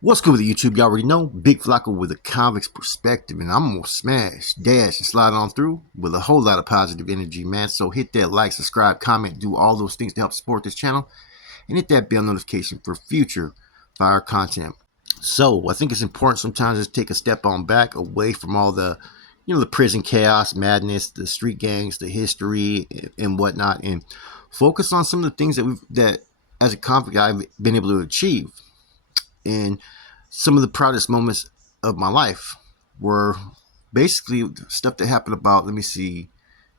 What's good with the YouTube? Y'all already know, Big Flacco with a convict's perspective, and I'm gonna smash, dash, and slide on through with a whole lot of positive energy, man. So hit that like, subscribe, comment, do all those things to help support this channel, and hit that bell notification for future fire content. So I think it's important sometimes to take a step on back, away from all the, the prison chaos, madness, the street gangs, the history, and whatnot, and focus on some of the things that as a convict I've been able to achieve. And some of the proudest moments of my life were basically stuff that happened about,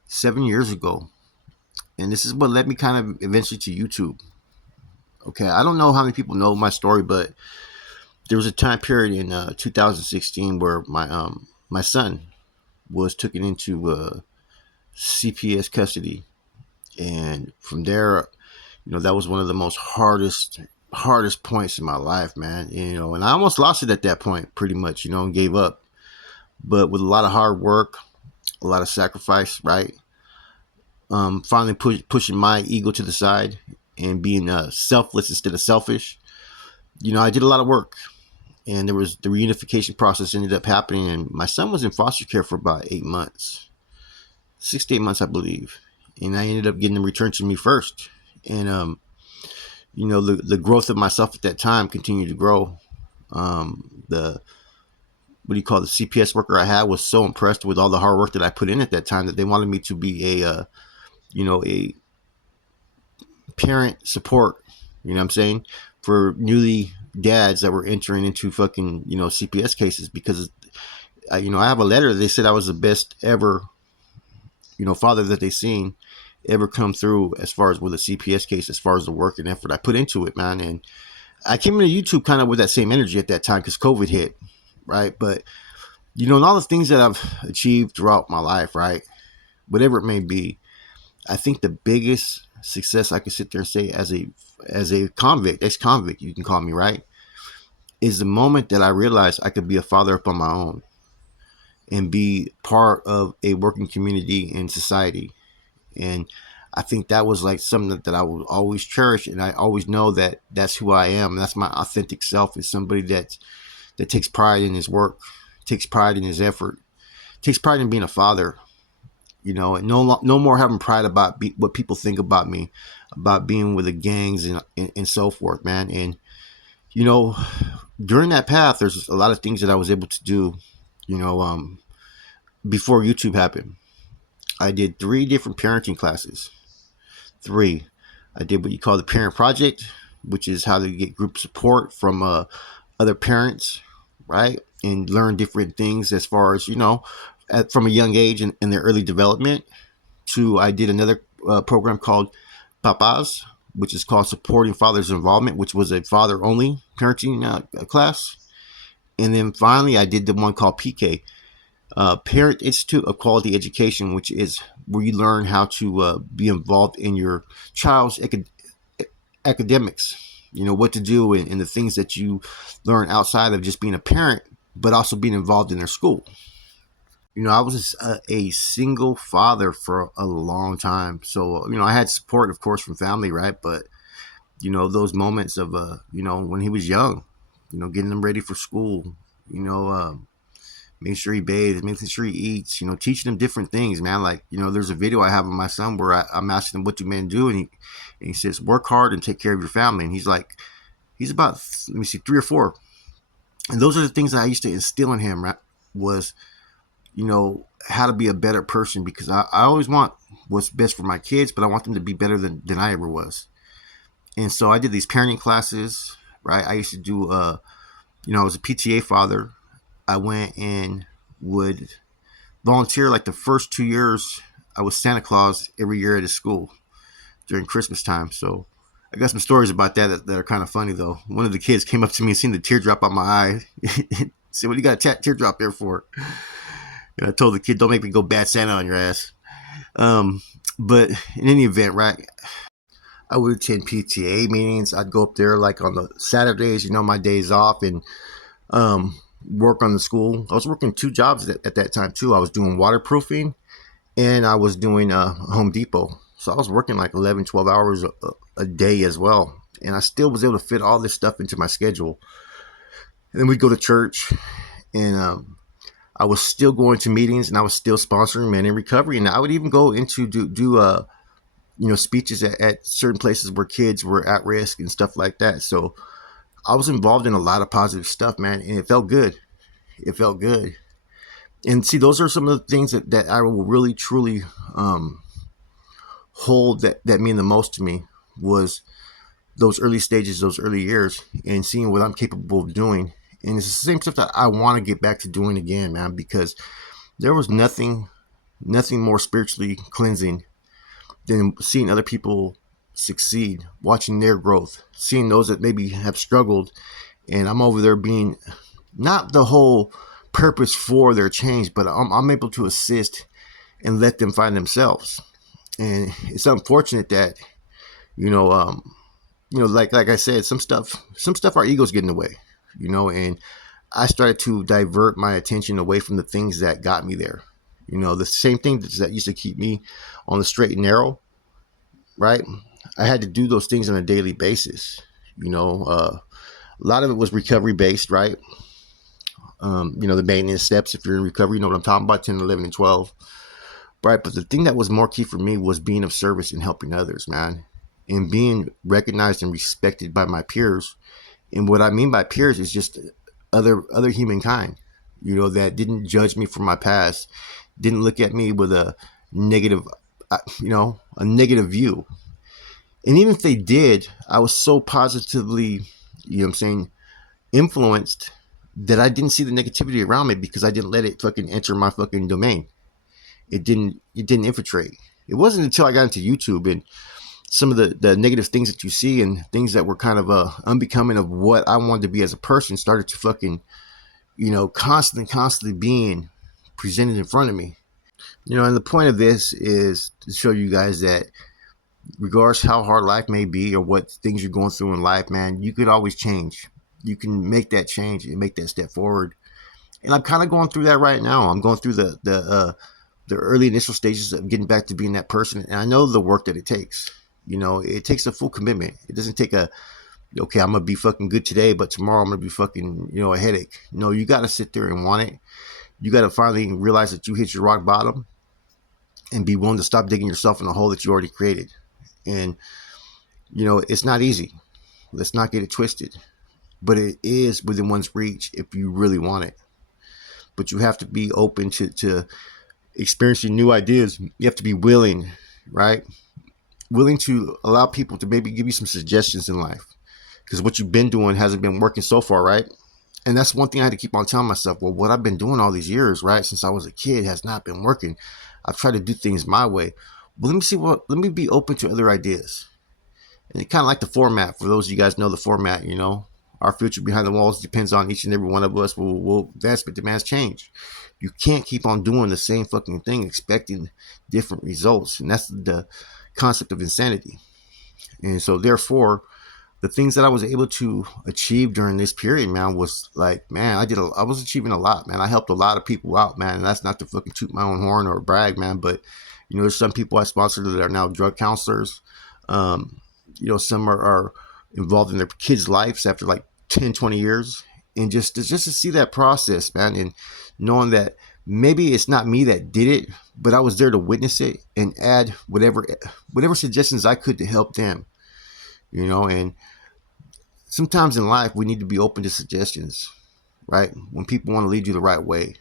7 years ago. And this is what led me kind of eventually to YouTube. Okay, I don't know how many people know my story, but there was a time period in 2016 where my son was taken into CPS custody, and from there, that was one of the most hardest points in my life, man. And I almost lost it at that point, pretty much, and gave up. But with a lot of hard work, a lot of sacrifice, right? Finally pushing my ego to the side and being selfless instead of selfish. I did a lot of work, and there was the reunification process ended up happening, and my son was in foster care for about 8 months, 6 to 8 months, I believe, and I ended up getting him returned to me first. And the growth of myself at that time continued to grow. The CPS worker I had was so impressed with all the hard work that I put in at that time that they wanted me to be a parent support, what I'm saying, for newly dads that were entering into fucking, CPS cases, because I have a letter. They said I was the best ever, father that they seen ever come through as far as with a CPS case, as far as the work and effort I put into it, man. And I came into YouTube kind of with that same energy at that time because COVID hit, right? But and all the things that I've achieved throughout my life, right, whatever it may be, I think the biggest success I could sit there and say as a convict, ex-convict, you can call me, right, is the moment that I realized I could be a father up on my own and be part of a working community in society. And I think that was like something that I will always cherish, and I always know that that's who I am. That's my authentic self, is somebody that takes pride in his work, takes pride in his effort, takes pride in being a father. And no more having pride about what people think about me, about being with the gangs and so forth, man. And during that path, there's a lot of things that I was able to do. Before YouTube happened, I did 3 different parenting classes. 3. I did what you call the parent project, which is how to get group support from other parents, right? And learn different things as far as, from a young age in their early development. I did another program called Papas, which is called Supporting Father's Involvement, which was a father-only parenting class. And then finally, I did the one called PK, Parent Institute of Quality Education, which is where you learn how to be involved in your child's academics, what to do and the things that you learn outside of just being a parent, but also being involved in their school. I was a single father for a long time. So, I had support, of course, from family, right? But, those moments of, when he was young, getting him ready for school, making sure he bathes, making sure he eats, teaching him different things, man. Like, there's a video I have of my son where I'm asking him, what do men do? And he says, work hard and take care of your family. And he's about, 3 or 4. And those are the things that I used to instill in him, right? Was, how to be a better person, because I always want what's best for my kids, but I want them to be better than I ever was. And so I did these parenting classes, right? I used to do, I was a PTA father. I went and would volunteer like the first 2 years. I was Santa Claus every year at his school during Christmas time. So I got some stories about that are kind of funny, though. One of the kids came up to me and seen the teardrop on my eye. Said, what do you got a teardrop there for? And I told the kid, don't make me go bad Santa on your ass. But in any event, right, I would attend PTA meetings. I'd go up there like on the Saturdays, my days off, and work on the school. I was working 2 jobs at that time too. I was doing waterproofing, and I was doing Home Depot. So I was working like 11, 12 hours a day as well. And I still was able to fit all this stuff into my schedule. And then we'd go to church, and I was still going to meetings, and I was still sponsoring men in recovery, and I would even go into do speeches at certain places where kids were at risk and stuff like that. So I was involved in a lot of positive stuff, man, and it felt good. It felt good. And see, those are some of the things that I will really truly um, hold that mean the most to me, was those early stages, those early years, and seeing what I'm capable of doing. And it's the same stuff that I want to get back to doing again, man, because there was nothing more spiritually cleansing than seeing other people succeed, watching their growth, seeing those that maybe have struggled, and I'm over there being not the whole purpose for their change, but I'm able to assist and let them find themselves. And it's unfortunate that you know, like I said, some stuff our egos get in the way, and I started to divert my attention away from the things that got me there. The same thing that used to keep me on the straight and narrow, right? I had to do those things on a daily basis. A lot of it was recovery based, right? The maintenance steps, if you're in recovery, you know what I'm talking about, 10, 11, and 12, right? But the thing that was more key for me was being of service and helping others, man, and being recognized and respected by my peers. And what I mean by peers is just other humankind, that didn't judge me for my past, didn't look at me with a negative, a negative view. And even if they did, I was so positively, what I'm saying, influenced, that I didn't see the negativity around me because I didn't let it fucking enter my fucking domain. It didn't infiltrate. It wasn't until I got into YouTube and some of the negative things that you see and things that were kind of unbecoming of what I wanted to be as a person started to fucking, constantly being presented in front of me. And the point of this is to show you guys that regardless how hard life may be or what things you're going through in life, man, you could always change. You can make that change and make that step forward. And I'm kind of going through that right now. I'm going through the early initial stages of getting back to being that person, and I know the work that it takes. It takes a full commitment. It doesn't take okay, I'm gonna be fucking good today, but tomorrow I'm gonna be fucking a headache. No, you got to sit there and want it. You got to finally realize that you hit your rock bottom and be willing to stop digging yourself in a hole that you already created. And it's not easy. Let's not get it twisted. But it is within one's reach if you really want it. But you have to be open to experiencing new ideas. You have to be willing, right? Willing to allow people to maybe give you some suggestions in life. Because what you've been doing hasn't been working so far, right? And that's one thing I had to keep on telling myself. Well, what I've been doing all these years, right, since I was a kid, has not been working. I've tried to do things my way. But let me be open to other ideas. And it kind of like the format. For those of you guys know the format, our future behind the walls depends on each and every one of us. Will advancement demands change. You can't keep on doing the same fucking thing expecting different results. And that's the concept of insanity. And so therefore, the things that I was able to achieve during this period, man, was like, man, I was achieving a lot, man. I helped a lot of people out, man. And that's not to fucking toot my own horn or brag, man. But, there's some people I sponsored that are now drug counselors. Some are involved in their kids' lives after like 10, 20 years. And just to see that process, man, and knowing that maybe it's not me that did it, but I was there to witness it and add whatever suggestions I could to help them. And sometimes in life we need to be open to suggestions, right? When people want to lead you the right way.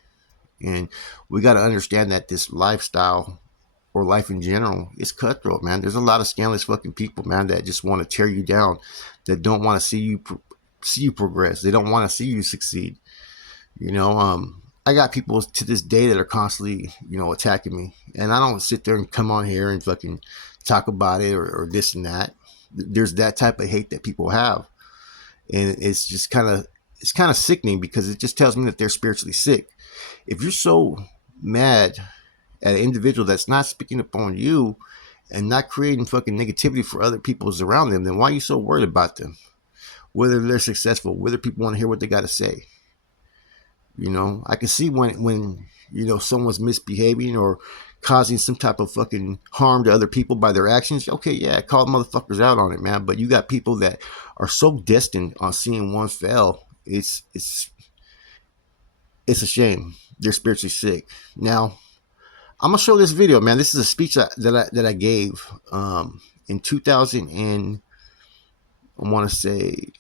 And we got to understand that this lifestyle or life in general is cutthroat, man. There's a lot of scandalous fucking people, man, that just want to tear you down, that don't want to see you progress. They don't want to see you succeed. I got people to this day that are constantly, attacking me. And I don't sit there and come on here and fucking talk about it or this and that. There's that type of hate that people have. And it's just kind of sickening, because it just tells me that they're spiritually sick. If you're so mad at an individual that's not speaking up on you and not creating fucking negativity for other people around them, then why are you so worried about them? Whether they're successful, whether people want to hear what they got to say. I can see when someone's misbehaving or causing some type of fucking harm to other people by their actions. Okay, yeah, call motherfuckers out on it, man. But you got people that are so destined on seeing one fail It's a shame. They're spiritually sick. Now, I'm gonna show this video, man. This is a speech that I gave in 2000 and I want to say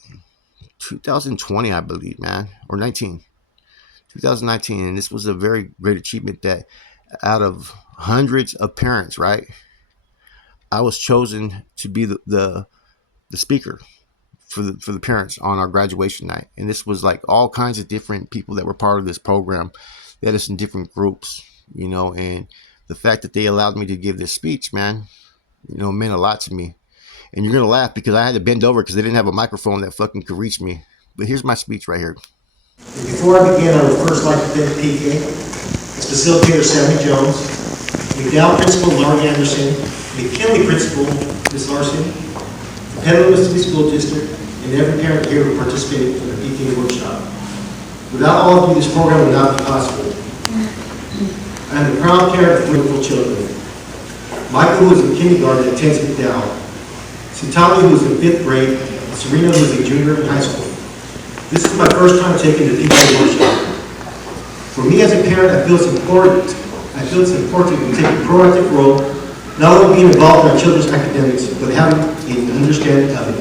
2020, I believe, man, or 2019, and this was a very great achievement that out of hundreds of parents, right, I was chosen to be the speaker for the parents on our graduation night. And this was like all kinds of different people that were part of this program. They had us in different groups, and the fact that they allowed me to give this speech, man, meant a lot to me. And you're gonna laugh because I had to bend over because they didn't have a microphone that fucking could reach me. But here's my speech right here. Before I begin, I would first like to thank PK, its facilitator Sammy Jones, McDowell Principal Laurie Anderson, McKinley Principal Ms. Larson, the Petaluma City School District, and every parent here who participated in the PK workshop. Without all of you, this program would not be possible. I am the proud parent of 3 beautiful children. Michael, who is in kindergarten, attends McDowell. Sitali, who is in 5th grade, and Serena, who is a junior in high school. This is my first time taking the PK workshop. For me as a parent, I feel it's important to take a proactive role, not only being involved in our children's academics, but having an understanding of it,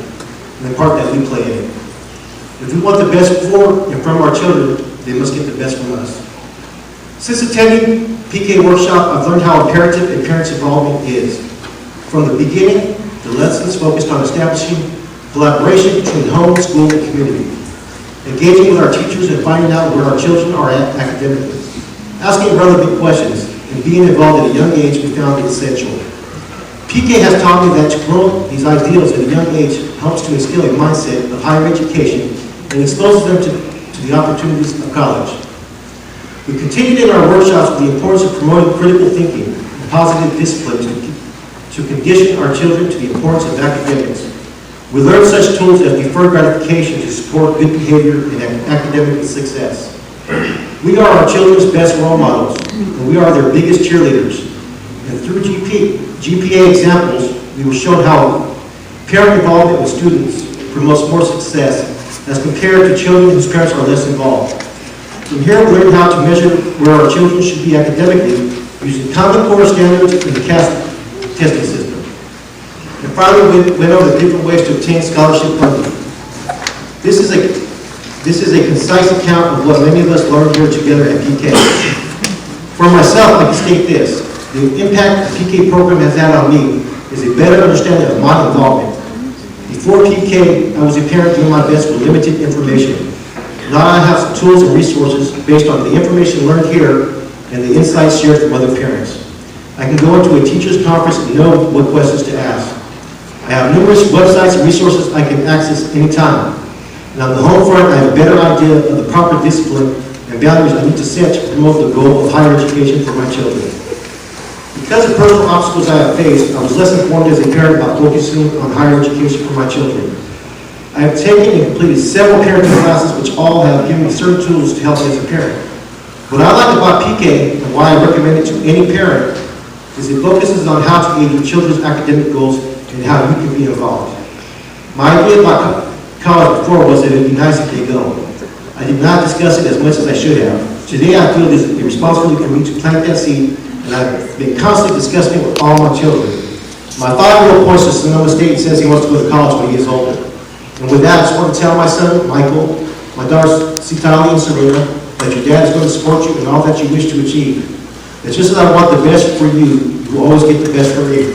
and the part that we play in it. If we want the best for and from our children, they must get the best from us. Since attending PK workshop, I've learned how imperative a parent's involvement is. From the beginning, the lessons focused on establishing collaboration between home, school, and community. Engaging with our teachers and finding out where our children are at academically. Asking relevant questions and being involved at a young age we found essential. PK has taught me that to promote these ideals at a young age helps to instill a mindset of higher education and exposes them to the opportunities of college. We continued in our workshops with the importance of promoting critical thinking and positive discipline to condition our children to the importance of academics. We learn such tools as deferred gratification to support good behavior and academic success. We are our children's best role models, and we are their biggest cheerleaders. And through GPA examples, we will show how parent involvement with students promotes more success as compared to children whose parents are less involved. From here, we learn how to measure where our children should be academically using Common Core standards and the CAST testing system. And finally, we went over the different ways to obtain scholarship funding. This is a concise account of what many of us learned here together at PK. For myself, I can state this. The impact the PK program has had on me is a better understanding of my involvement. Before PK, I was a parent doing my best with limited information. Now I have some tools and resources based on the information learned here and the insights shared from other parents. I can go into a teacher's conference and know what questions to ask. I have numerous websites and resources I can access anytime. And on the home front, I have a better idea of the proper discipline and boundaries I need to set to promote the goal of higher education for my children. Because of personal obstacles I have faced, I was less informed as a parent about focusing on higher education for my children. I have taken and completed several parenting classes which all have given me certain tools to help me as a parent. What I like about PK and why I recommend it to any parent is it focuses on how to aid your children's academic goals and how you can be involved. My idea about college before was that it would be nice if they go. I did not discuss it as much as I should have. Today I feel it is a responsibility for me to plant that seed, and I've been constantly discussing it with all my children. My 5-year-old points to Sonoma State and says he wants to go to college when he gets older. And with that, I just want to tell my son, Michael, my daughters, Sitali and Serena, that your dad is going to support you in all that you wish to achieve. That just as I want the best for you, you will always get the best for me.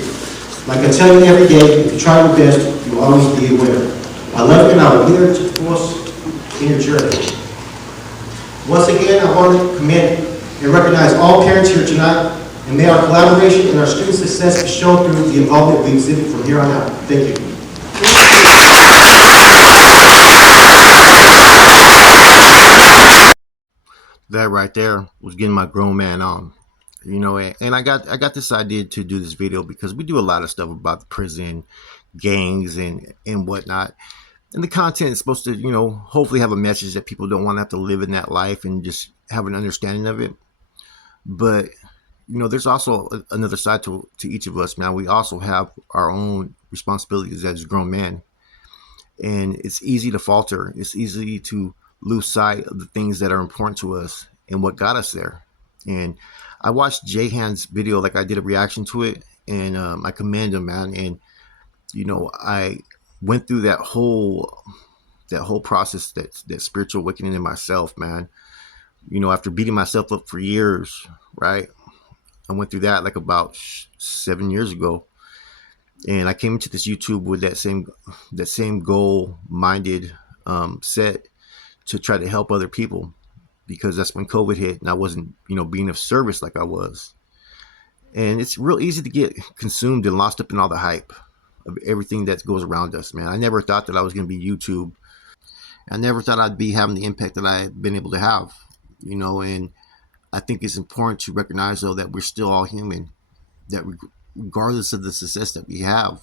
Like I tell you every day, if you try your best, you will always be a winner. I love you and I will be there to force in your journey. Once again, I want to commend and recognize all parents here tonight, and may our collaboration and our student success be shown through the involvement we exhibit from here on out. Thank you. That right there was getting my grown man on. And I got this idea to do this video because we do a lot of stuff about the prison, gangs, and whatnot. And the content is supposed to, hopefully have a message that people don't want to have to live in that life and just have an understanding of it. But, there's also another side to each of us, man. We also have our own responsibilities as grown men. And it's easy to falter. It's easy to lose sight of the things that are important to us and what got us there. And I watched Jay Hand's video, like I did a reaction to it, and I commend him, man. And I went through that whole process, that spiritual awakening in myself, man. After beating myself up for years, right? I went through that like about 7 years ago, and I came into this YouTube with that same goal minded set to try to help other people, because that's when COVID hit and I wasn't being of service like I was. And it's real easy to get consumed and lost up in all the hype of everything that goes around us, man. I never thought that I was going to be YouTube. I never thought I'd be having the impact that I've been able to have, and I think it's important to recognize, though, that we're still all human, that regardless of the success that we have,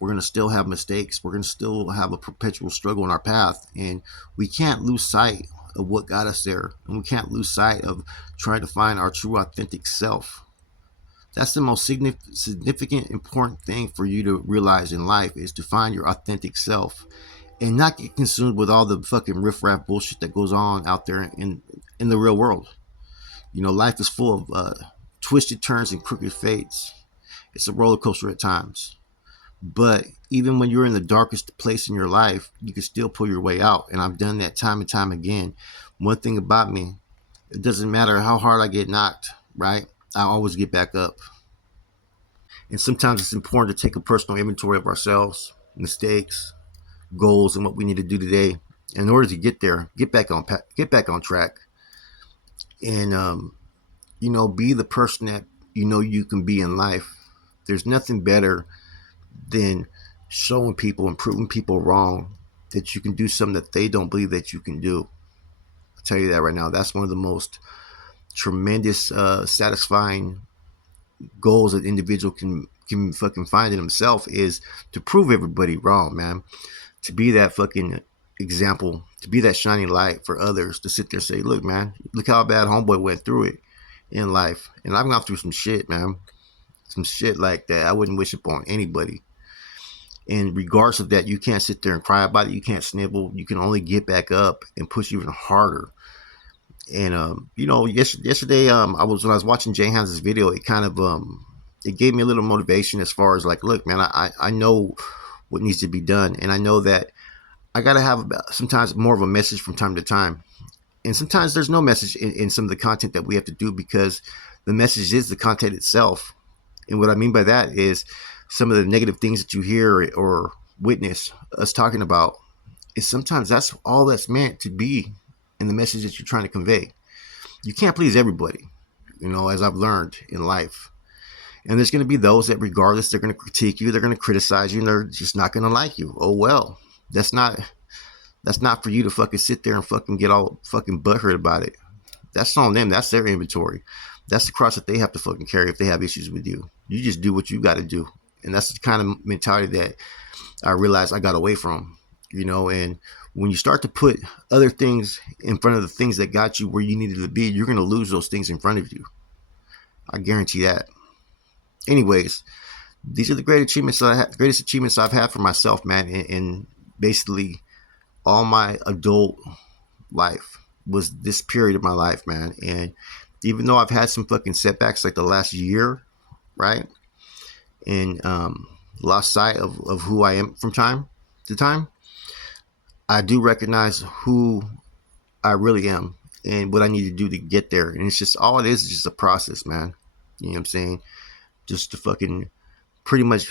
we're going to still have mistakes. We're going to still have a perpetual struggle in our path. And we can't lose sight of what got us there. And we can't lose sight of trying to find our true, authentic self. That's the most significant, important thing for you to realize in life, is to find your authentic self and not get consumed with all the fucking riffraff bullshit that goes on out there in the real world. Life is full of twisted turns and crooked fates. It's a roller coaster at times. But even when you're in the darkest place in your life, you can still pull your way out. And I've done that time and time again. One thing about me, it doesn't matter how hard I get knocked, right? I always get back up. And sometimes it's important to take a personal inventory of ourselves, mistakes, goals, and what we need to do today in order to get there, get back on track, and be the person that you can be in life. There's nothing better than showing people and proving people wrong that you can do something that they don't believe that you can do. I'll tell you that right now. That's one of the most tremendous, satisfying goals that an individual can fucking find in himself, is to prove everybody wrong, man. To be that fucking example, to be that shining light for others, to sit there and say, look, man, look how bad homeboy went through it in life. And I've gone through some shit, man. Some shit like that I wouldn't wish upon anybody. And regardless of that, you can't sit there and cry about it. You can't snivel. You can only get back up and push even harder. And yesterday, when I was watching Jay Hans's video, it kind of it gave me a little motivation, as far as like, look, man, I know what needs to be done, and I know that I gotta have sometimes more of a message from time to time. And sometimes there's no message in some of the content that we have to do, because the message is the content itself. And what I mean by that is, some of the negative things that you hear or witness us talking about, is sometimes that's all that's meant to be in the message that you're trying to convey. You can't please everybody, as I've learned in life. And there's going to be those that, regardless, they're going to critique you, they're going to criticize you, and they're just not going to like you. Oh well, that's not for you to fucking sit there and fucking get all fucking butthurt about it. That's on them. That's their inventory. That's the cross that they have to fucking carry if they have issues with you. You just do what you got to do. And that's the kind of mentality that I realized I got away from, and when you start to put other things in front of the things that got you where you needed to be, you're going to lose those things in front of you. I guarantee that. Anyways, these are the greatest achievements I've had for myself, man. And basically, all my adult life was this period of my life, man. And even though I've had some fucking setbacks like the last year, right, and lost sight of who I am from time to time, I do recognize who I really am and what I need to do to get there. And it's just, all it is just a process, man. You know what I'm saying? Just to fucking pretty much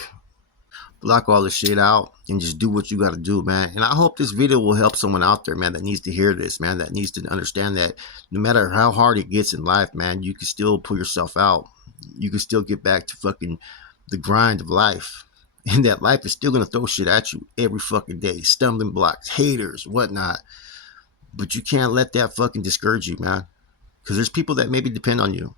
block all this shit out and just do what you got to do, man. And I hope this video will help someone out there, man, that needs to hear this, man, that needs to understand that no matter how hard it gets in life, man, you can still pull yourself out. You can still get back to fucking the grind of life. And that life is still going to throw shit at you every fucking day. Stumbling blocks, haters, whatnot. But you can't let that fucking discourage you, man. Because there's people that maybe depend on you,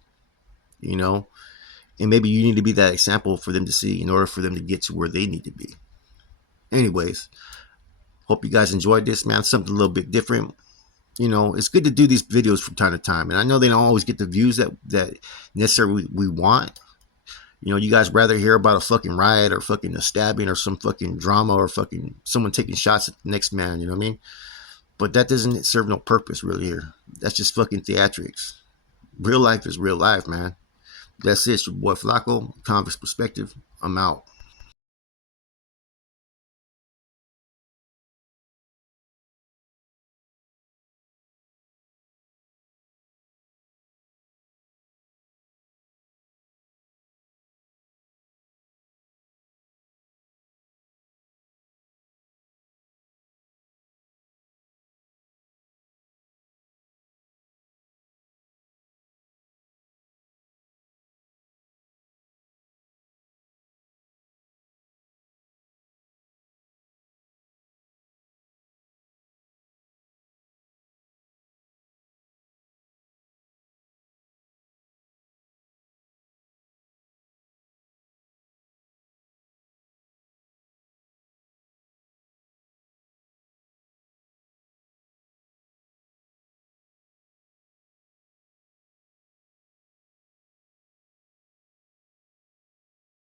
and maybe you need to be that example for them to see in order for them to get to where they need to be. Anyways, hope you guys enjoyed this, man. Something a little bit different. It's good to do these videos from time to time. And I know they don't always get the views that necessarily we want. You guys rather hear about a fucking riot or fucking a stabbing or some fucking drama or fucking someone taking shots at the next man. You know what I mean? But that doesn't serve no purpose really here. That's just fucking theatrics. Real life is real life, man. That's it. It's your boy Flacco, Convict Perspective. I'm out.